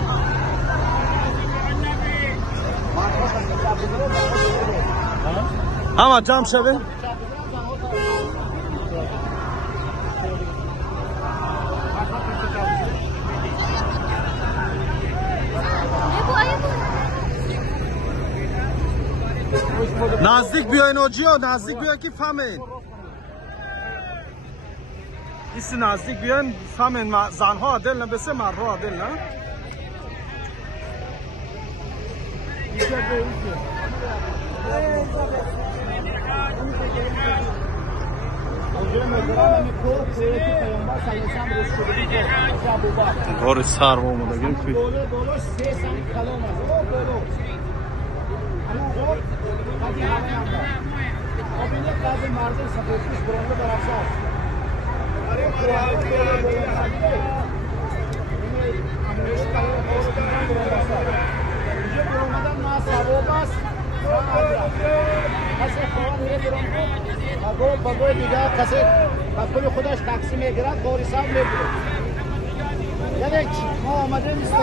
کنم. همه جمع شده؟ نزدیک بیاین آجیا، نزدیک بیاین که فهمین. ایسی نزدیک بیاین فهمین زنها عدل نه بسه مردها عدل نه. غار سر و اومدگیم که بگوی دیگه کسی پول خودش تقسیم میگیرد قوری سب میگیرد. یعنی ما آمده نیست